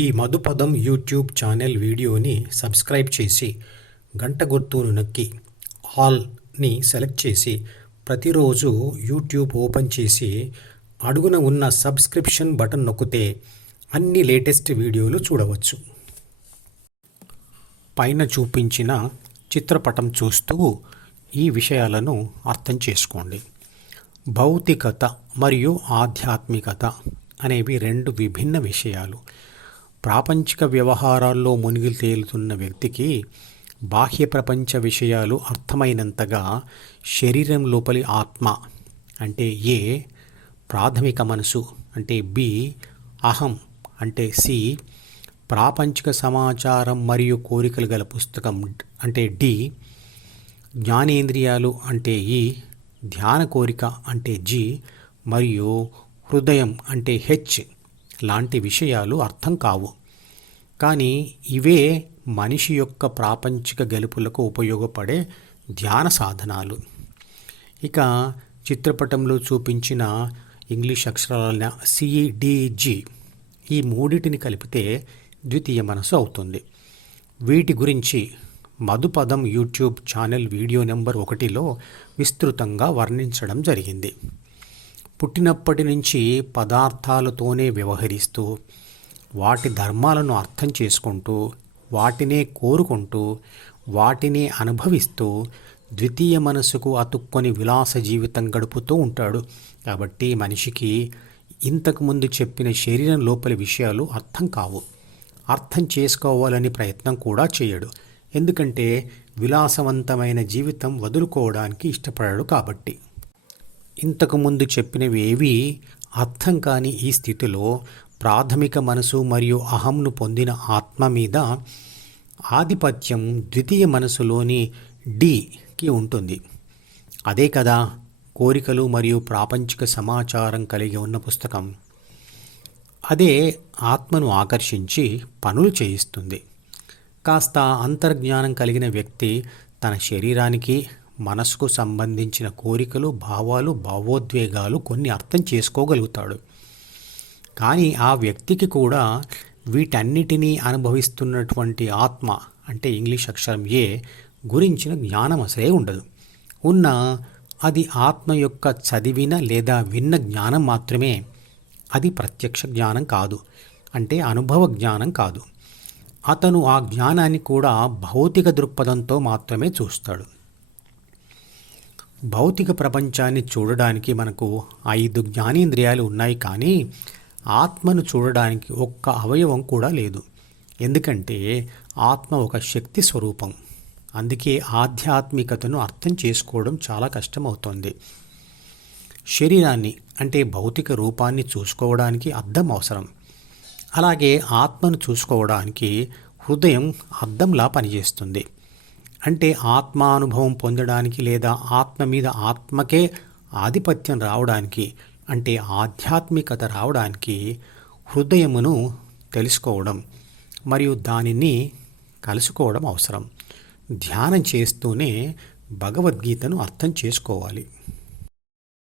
ఈ Madhupadam YouTube channel వీడియోని subscribe చేసి గంట గుర్తును నొక్కి ఆల్ని సెలెక్ట్ చేసి ప్రతిరోజు యూట్యూబ్ ఓపెన్ చేసి అడుగున ఉన్న సబ్స్క్రిప్షన్ బటన్ నొక్కితే అన్ని లేటెస్ట్ వీడియోలు చూడవచ్చు. పైన చూపించిన చిత్రపటం చూస్తూ ఈ విషయాలను అర్థం చేసుకోండి. భౌతికత మరియు ఆధ్యాత్మికత అనేవి రెండు విభిన్న విషయాలు. ప్రాపంచిక వ్యవహారాల్లో మునిగి తేలుతున్న వ్యక్తికి బాహ్య ప్రపంచ విషయాలు అర్థమైనంతగా శరీరం లోపలి ఆత్మ అంటే ఏ ప్రాథమిక మనసు అంటే బి అహం అంటే సి ప్రాపంచిక సమాచారం మరియు కోరికలు గల పుస్తకం అంటే డి జ్ఞానేంద్రియాలు అంటే ఈ ధ్యాన కోరిక అంటే జి మరియు హృదయం అంటే హెచ్ లాంటి విషయాలు అర్థం కావు. కానీ ఇవే మనిషి యొక్క ప్రాపంచిక గెలుపులకు ఉపయోగపడే ధ్యాన సాధనాలు. ఇక చిత్రపటంలో చూపించిన ఇంగ్లీష్ అక్షరాల సిఈడిజి ఈ మూడిటిని కలిపితే ద్వితీయ మనసు అవుతుంది. వీటి గురించి Madhupadam YouTube channel video number ఒకటిలో విస్తృతంగా వర్ణించడం జరిగింది. పుట్టినప్పటి నుంచి పదార్థాలతోనే వ్యవహరిస్తూ వాటి ధర్మాలను అర్థం చేసుకుంటూ వాటినే కోరుకుంటూ వాటిని అనుభవిస్తూ ద్వితీయ మనసుకు అతుక్కొని విలాస జీవితం గడుపుతూ ఉంటాడు. కాబట్టి మనిషికి ఇంతకుముందు చెప్పిన శరీరం లోపలి విషయాలు అర్థం కావు. అర్థం చేసుకోవాలని ప్రయత్నం కూడా చేయడు. ఎందుకంటే విలాసవంతమైన జీవితం వదులుకోవడానికి ఇష్టపడాడు కాబట్టి. ఇంతకుముందు చెప్పినవి ఏవి అర్థం కాని ఈ స్థితిలో ప్రాథమిక మనసు మరియు అహంను పొందిన ఆత్మ మీద ఆధిపత్యం ద్వితీయ మనసులోని డికి ఉంటుంది. అదే కదా కోరికలు మరియు ప్రాపంచిక సమాచారం కలిగి ఉన్న పుస్తకం. అదే ఆత్మను ఆకర్షించి పనులు చేయిస్తుంది. కాస్త అంతర్జ్ఞానం కలిగిన వ్యక్తి తన శరీరానికి మనసుకు సంబంధించిన కోరికలు భావాలు భావోద్వేగాలు కొన్ని అర్థం చేసుకోగలుగుతాడు. కానీ ఆ వ్యక్తికి కూడా వీటన్నిటినీ అనుభవిస్తున్నటువంటి ఆత్మ అంటే ఇంగ్లీష్ అక్షరం ఏ గురించిన జ్ఞానం అసలే ఉండదు. ఉన్న అది ఆత్మ యొక్క చదివిన లేదా విన్న జ్ఞానం మాత్రమే. అది ప్రత్యక్ష జ్ఞానం కాదు అంటే అనుభవ జ్ఞానం కాదు. అతను ఆ జ్ఞానాన్ని కూడా భౌతిక దృక్పథంతో మాత్రమే చూస్తాడు. భౌతిక ప్రపంచాన్ని చూడడానికి మనకు ఐదు జ్ఞానేంద్రియాలు ఉన్నాయి కానీ ఆత్మను చూడడానికి ఒక్క అవయవం కూడా లేదు. ఎందుకంటే ఆత్మ ఒక శక్తి స్వరూపం. అందుకే ఆధ్యాత్మికతను అర్థం చేసుకోవడం చాలా కష్టమవుతోంది. శరీరాన్ని అంటే భౌతిక రూపాన్ని చూసుకోవడానికి అర్థం అవసరం. అలాగే ఆత్మను చూసుకోవడానికి హృదయం అద్దంలా పనిచేస్తుంది. అంటే ఆత్మానుభవం పొందడానికి లేదా ఆత్మ మీద ఆత్మకే ఆధిపత్యం రావడానికి అంటే ఆధ్యాత్మికత రావడానికి హృదయమును తెలుసుకోవడం మరియు దానిని కలుసుకోవడం అవసరం. ధ్యానం చేస్తూనే భగవద్గీతను అర్థం చేసుకోవాలి.